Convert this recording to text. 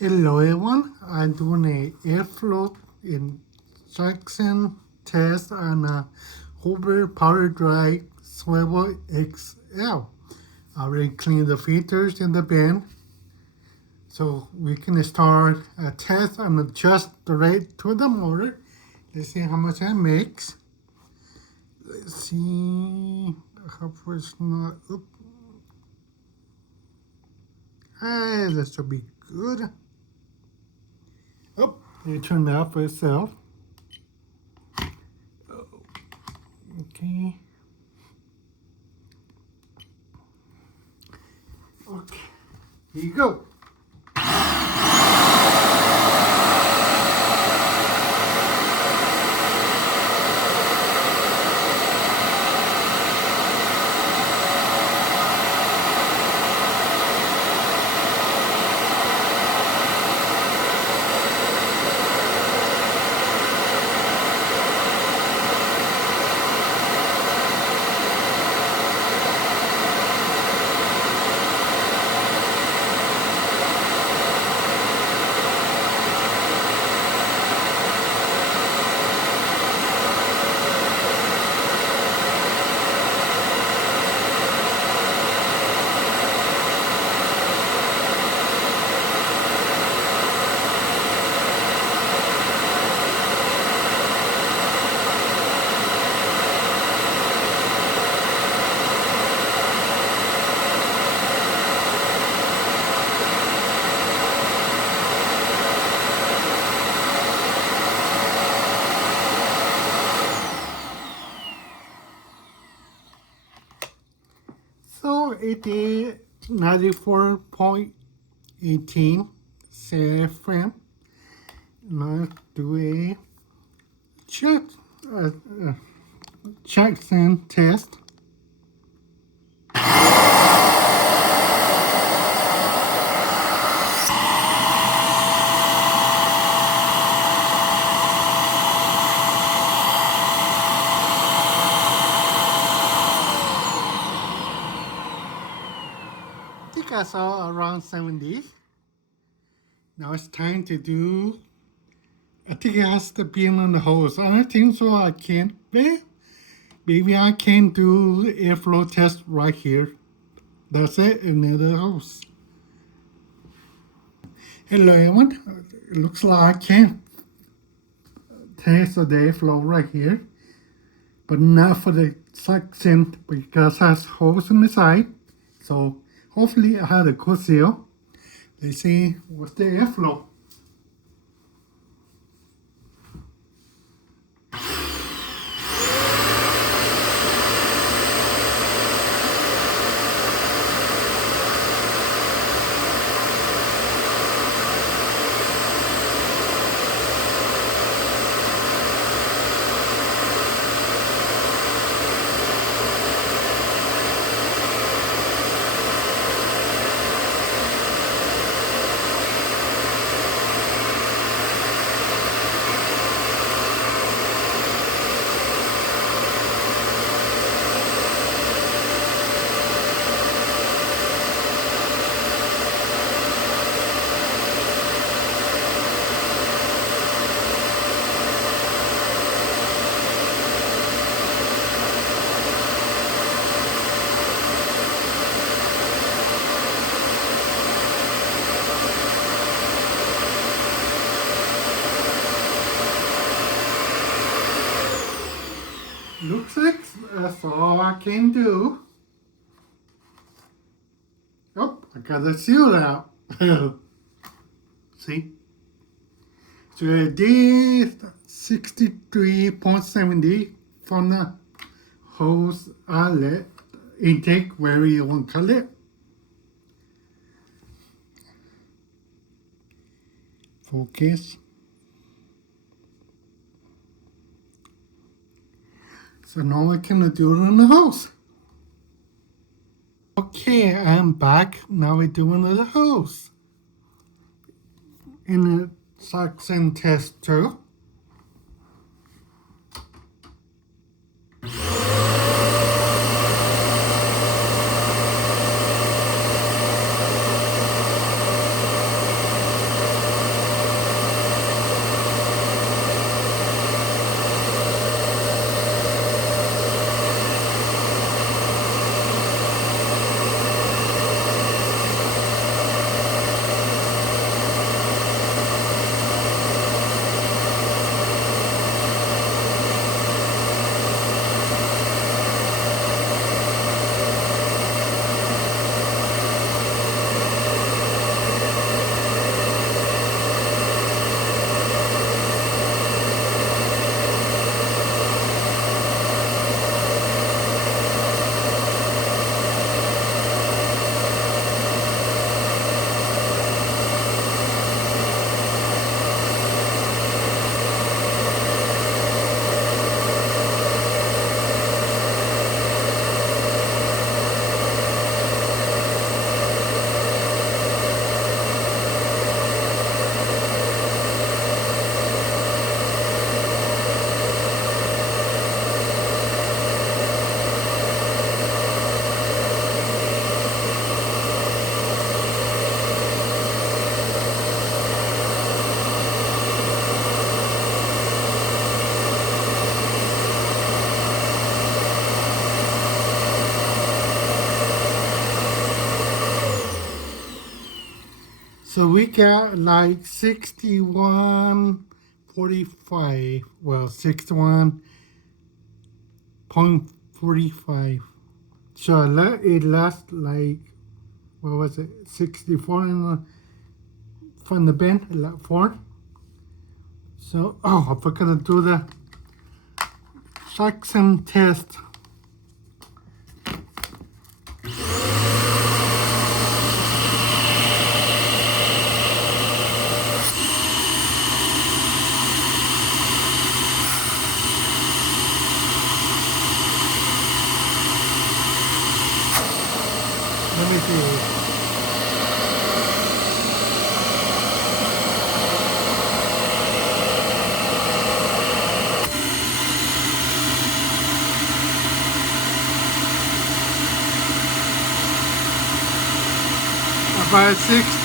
Hello everyone, I'm doing a airflow injection test on a Hoover Powerdrive XL. I already cleaned the filters in the bin, so we can start a test and adjust the rate to the motor. Let's see how much that makes. Let's see, how it's not, hey, that should be good. Oh, it turned out for itself. Okay. Okay. Here you go. So it did 94.18 CFM. Now let's do a Jackson test. I think I saw around 70. Now it's time to do, I think it has to be on the hose. I don't think so. I can't. Maybe I can do airflow test right here. That's it, another hose. Hello everyone. It looks like I can test the airflow right here, but not for the suction because it has holes on the side. So hopefully I have a good seal. Let's see what's the airflow. Looks like that's all I can do. Oh, I got the seal out. See? So I did 63.70 from the hose outlet intake, where you want to call it. Focus. So now I can do it on the hose. Okay, I'm back. Now we're doing the hose. In the suction test too. So we got like 61.45. Well, 61.45. So it lasts like, what was it, 64 from the bin, 4. So, I forgot to do the suction test. Let me see. About 60.